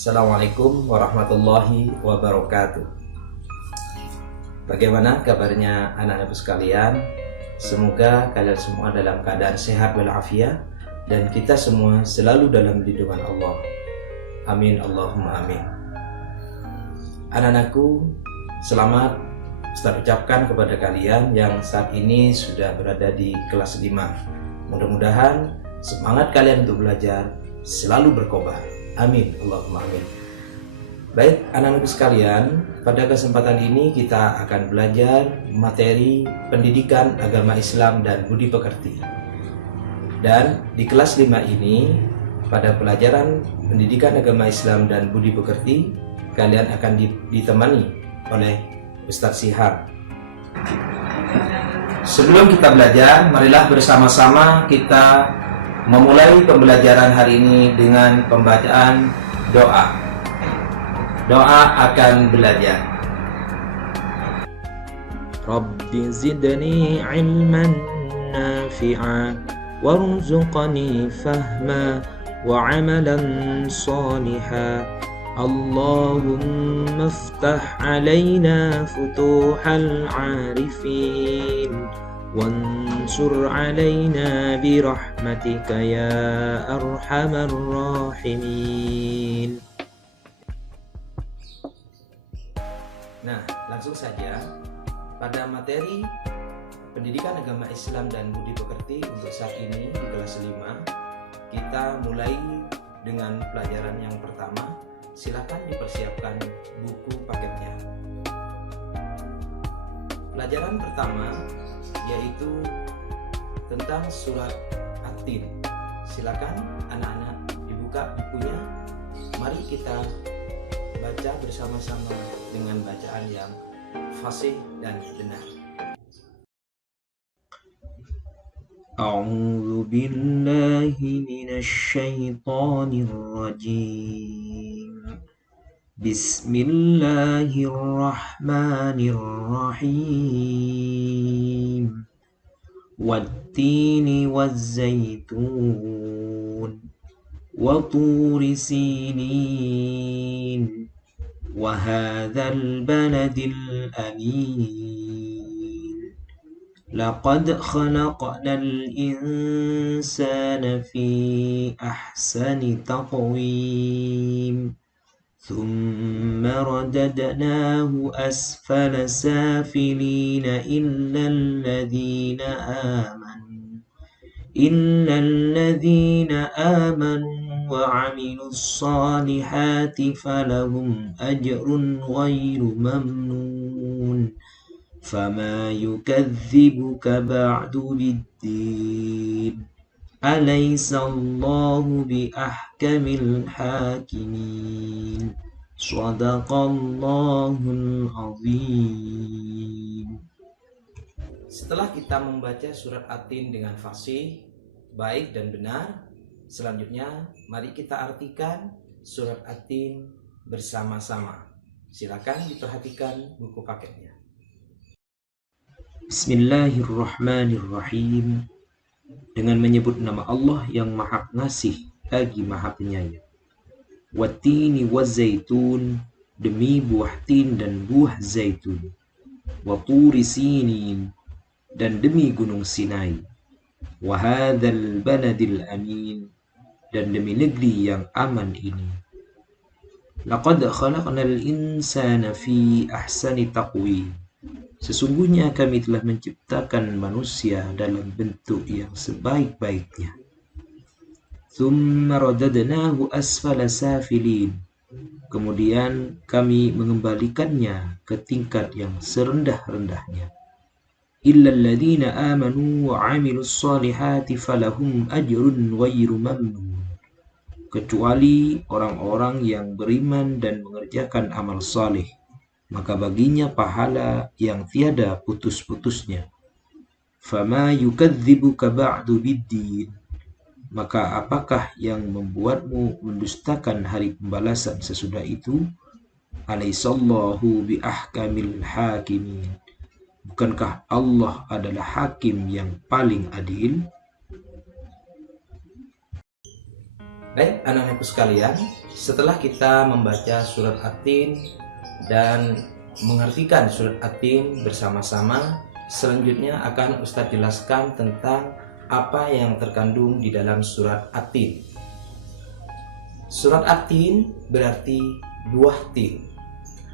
Assalamualaikum warahmatullahi wabarakatuh. Bagaimana kabarnya anak-anakku sekalian? Semoga kalian semua dalam keadaan sehat walafiat dan kita semua selalu dalam lindungan Allah. Amin Allahumma amin. Anak-anakku, selamat Ustaz ucapkan kepada kalian yang saat ini sudah berada di kelas 5. Mudah-mudahan semangat kalian untuk belajar selalu berkobar. Amin Allahumma amin. Baik anak-anakku sekalian, pada kesempatan ini kita akan belajar materi pendidikan agama Islam dan budi pekerti. Dan di kelas 5 ini, pada pelajaran pendidikan agama Islam dan budi pekerti, kalian akan ditemani oleh Ustadz Sihab. Sebelum kita belajar, marilah bersama-sama kita memulai pembelajaran hari ini dengan pembacaan doa. Doa akan belajar. Rabbi zidni ilman nafi'a warzuqni fahma wa amalan saliha. Allahumma iftah alaina futuhal arifin wansur alaina birahmatika ya arhamar rahimin. Nah, langsung saja pada materi pendidikan agama Islam dan budi pekerti untuk saat ini di kelas 5, kita mulai dengan pelajaran yang pertama. Silakan dipersiapkan buku paketnya. Pelajaran pertama yaitu tentang surat At-Tin. Silakan anak-anak dibuka bukunya. Mari kita baca bersama-sama dengan bacaan yang fasih dan benar. A'udzu billahi minasy syaithanir rajim. Bismillahirrahmanirrahim. Wattini wazzaitun wa turi sinin wa hadzal baladil amin. Laqad khalaqnal insana fi ahsani taqwim. ثم رددناه أسفل سافلين إلا الذين آمنوا وعملوا الصالحات فلهم أجر غير ممنون فما يكذبك بعد بالدين أليس الله بأحكم الحاكمين صدق الله العظيم. Setelah kita membaca surat At-Tin dengan fasih, baik dan benar, selanjutnya mari kita artikan surat At-Tin bersama-sama. Silakan diperhatikan buku paketnya. Bismillahirrahmanirrahim. Dengan menyebut nama Allah yang Maha Pengasih lagi Maha Penyayang. Wattini wazzaitun, demi buah tin dan buah zaitun. Wa turi sinin, dan demi gunung Sinai. Wa hadzal baladil amin, dan demi negeri yang aman ini. Laqad khalaqnal insana fi ahsani taqwim. Sesungguhnya kami telah menciptakan manusia dalam bentuk yang sebaik-baiknya. Tsumma radadnahu asfala safilin. Kemudian kami mengembalikannya ke tingkat yang serendah-rendahnya. Illal ladzina amanu wa 'amilus shalihati falahum ajrun ghairu mamnun. Kecuali orang-orang yang beriman dan mengerjakan amal saleh, maka baginya pahala yang tiada putus-putusnya. Fama yukadzibuka ba'du biddin. Maka apakah yang membuatmu mendustakan hari pembalasan sesudah itu? Alaisallahu bi ahkamil hakimin. Bukankah Allah adalah hakim yang paling adil? Baik anak-anakku sekalian, setelah kita membaca surat At-Tin dan mengartikan surat At-Tin bersama-sama, selanjutnya akan Ustadz jelaskan tentang apa yang terkandung di dalam surat At-Tin. Surat At-Tin berarti buah tin.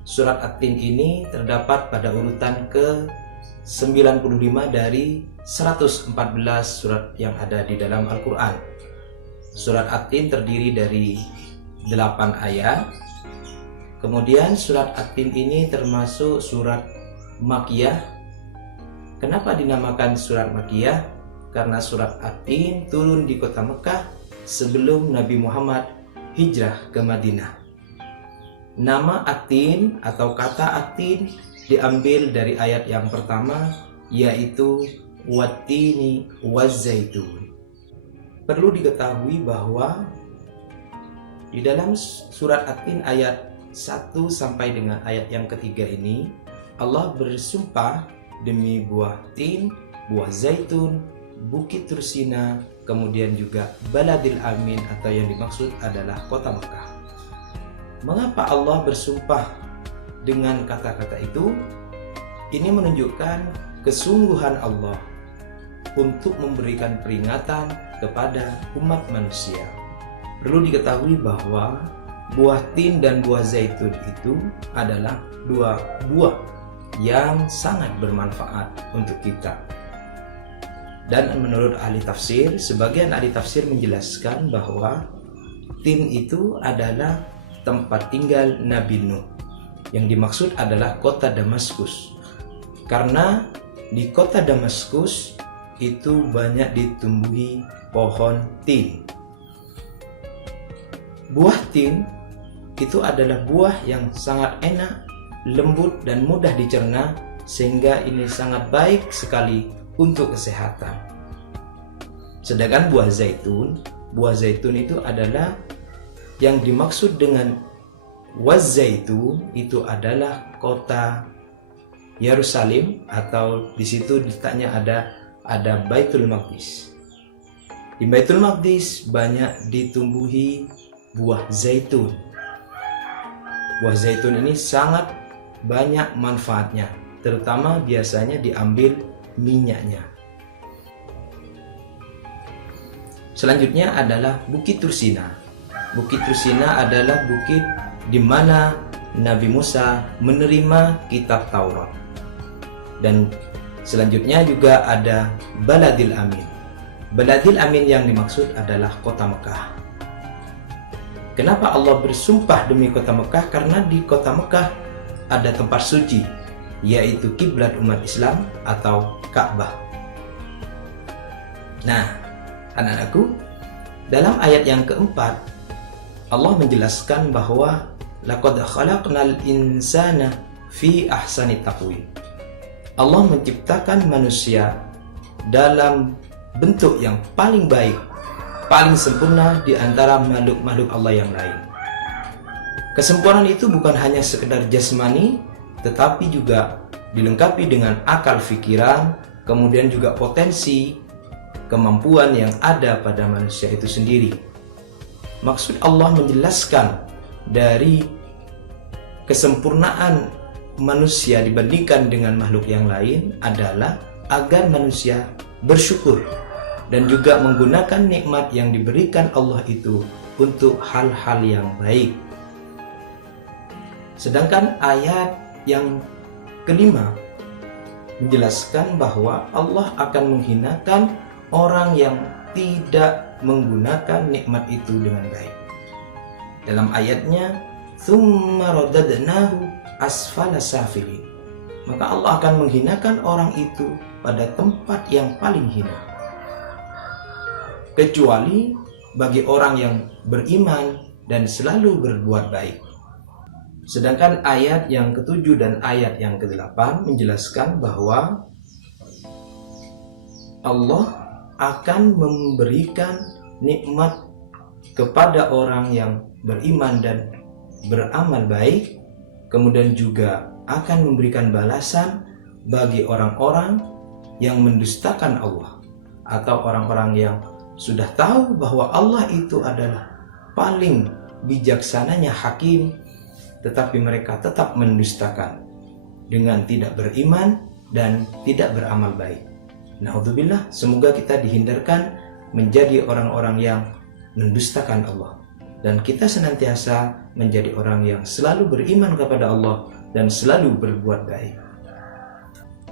Surat At-Tin ini terdapat pada urutan ke-95 dari 114 surat yang ada di dalam Al-Quran. Surat At-Tin terdiri dari 8 ayat. Kemudian surat At-Tin ini termasuk surat Makkiyah. Kenapa dinamakan surat Makkiyah? Karena surat At-Tin turun di kota Mekah sebelum Nabi Muhammad hijrah ke Madinah. Nama At-Tin atau kata At-Tin diambil dari ayat yang pertama, yaitu Wattini wazzaitun. Perlu diketahui bahwa di dalam surat At-Tin ayat 1 sampai dengan ayat yang ketiga ini, Allah bersumpah demi buah tin, buah zaitun, bukit Tursina, kemudian juga Baladil Amin atau yang dimaksud adalah kota Mekah. Mengapa Allah bersumpah dengan kata-kata itu? Ini menunjukkan kesungguhan Allah untuk memberikan peringatan kepada umat manusia. Perlu diketahui bahwa buah tin dan buah zaitun itu adalah dua buah yang sangat bermanfaat untuk kita. Dan menurut ahli tafsir, sebagian ahli tafsir menjelaskan bahwa tin itu adalah tempat tinggal Nabi Nuh. Yang dimaksud adalah kota Damaskus. Karena di kota Damaskus itu banyak ditumbuhi pohon tin. Buah tin itu adalah buah yang sangat enak, lembut dan mudah dicerna, sehingga ini sangat baik sekali untuk kesehatan. Sedangkan buah zaitun itu adalah yang dimaksud dengan wazzaitun itu adalah kota Yerusalem, atau di situ letaknya ada Baitul Maqdis. Di Baitul Maqdis banyak ditumbuhi buah zaitun. Buah zaitun ini sangat banyak manfaatnya, terutama biasanya diambil minyaknya. Selanjutnya adalah Bukit Tursina. Bukit Tursina adalah bukit di mana Nabi Musa menerima kitab Taurat. Dan selanjutnya juga ada Baladil Amin. Baladil Amin yang dimaksud adalah kota Mekah. Kenapa Allah bersumpah demi kota Mekah? Karena di kota Mekah ada tempat suci, yaitu kiblat umat Islam atau Ka'bah. Nah, anak-anakku, dalam ayat yang keempat Allah menjelaskan bahwa laqad khalaqnal insana fi ahsani taqwim. Allah menciptakan manusia dalam bentuk yang paling baik, paling sempurna di antara makhluk-makhluk Allah yang lain. Kesempurnaan itu bukan hanya sekedar jasmani, tetapi juga dilengkapi dengan akal pikiran, kemudian juga potensi kemampuan yang ada pada manusia itu sendiri. Maksud Allah menjelaskan dari kesempurnaan manusia dibandingkan dengan makhluk yang lain adalah agar manusia bersyukur dan juga menggunakan nikmat yang diberikan Allah itu untuk hal-hal yang baik. Sedangkan ayat yang kelima menjelaskan bahwa Allah akan menghinakan orang yang tidak menggunakan nikmat itu dengan baik. Dalam ayatnya, "Tsumma radadnahu asfala safilin." Maka Allah akan menghinakan orang itu pada tempat yang paling hina. Kecuali bagi orang yang beriman dan selalu berbuat baik. Sedangkan ayat yang ketujuh dan ayat yang ke-8 menjelaskan bahwa Allah akan memberikan nikmat kepada orang yang beriman dan beramal baik, kemudian juga akan memberikan balasan bagi orang-orang yang mendustakan Allah, atau orang-orang yang sudah tahu bahwa Allah itu adalah paling bijaksananya hakim, tetapi mereka tetap mendustakan dengan tidak beriman dan tidak beramal baik. Naudzubillah, semoga kita dihindarkan menjadi orang-orang yang mendustakan Allah, dan kita senantiasa menjadi orang yang selalu beriman kepada Allah dan selalu berbuat baik.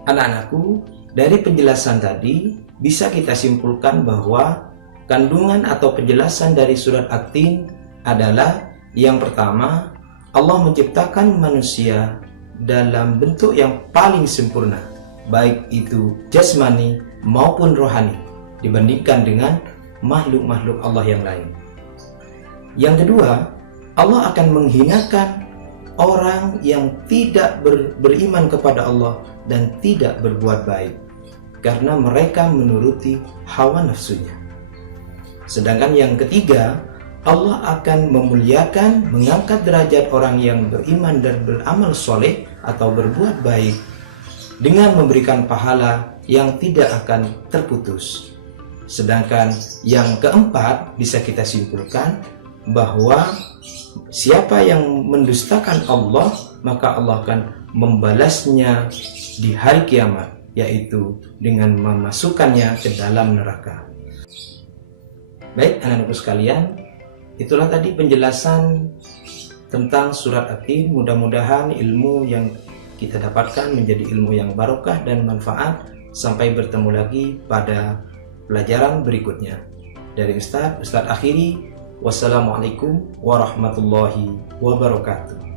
Anak-anakku, dari penjelasan tadi bisa kita simpulkan bahwa kandungan atau penjelasan dari surat At-Tin adalah yang pertama, Allah menciptakan manusia dalam bentuk yang paling sempurna, baik itu jasmani maupun rohani, dibandingkan dengan makhluk-makhluk Allah yang lain. Yang kedua, Allah akan menghinakan orang yang tidak beriman kepada Allah dan tidak berbuat baik, karena mereka menuruti hawa nafsunya. Sedangkan yang ketiga, Allah akan memuliakan, mengangkat derajat orang yang beriman dan beramal soleh atau berbuat baik dengan memberikan pahala yang tidak akan terputus. Sedangkan yang keempat, bisa kita simpulkan bahwa siapa yang mendustakan Allah, maka Allah akan membalasnya di hari kiamat, yaitu dengan memasukkannya ke dalam neraka. Baik anak-anakku sekalian, itulah tadi penjelasan tentang surat At-Tin. Mudah-mudahan ilmu yang kita dapatkan menjadi ilmu yang barokah dan manfaat. Sampai bertemu lagi pada pelajaran berikutnya. Dari Ustadz akhiri, wassalamualaikum warahmatullahi wabarakatuh.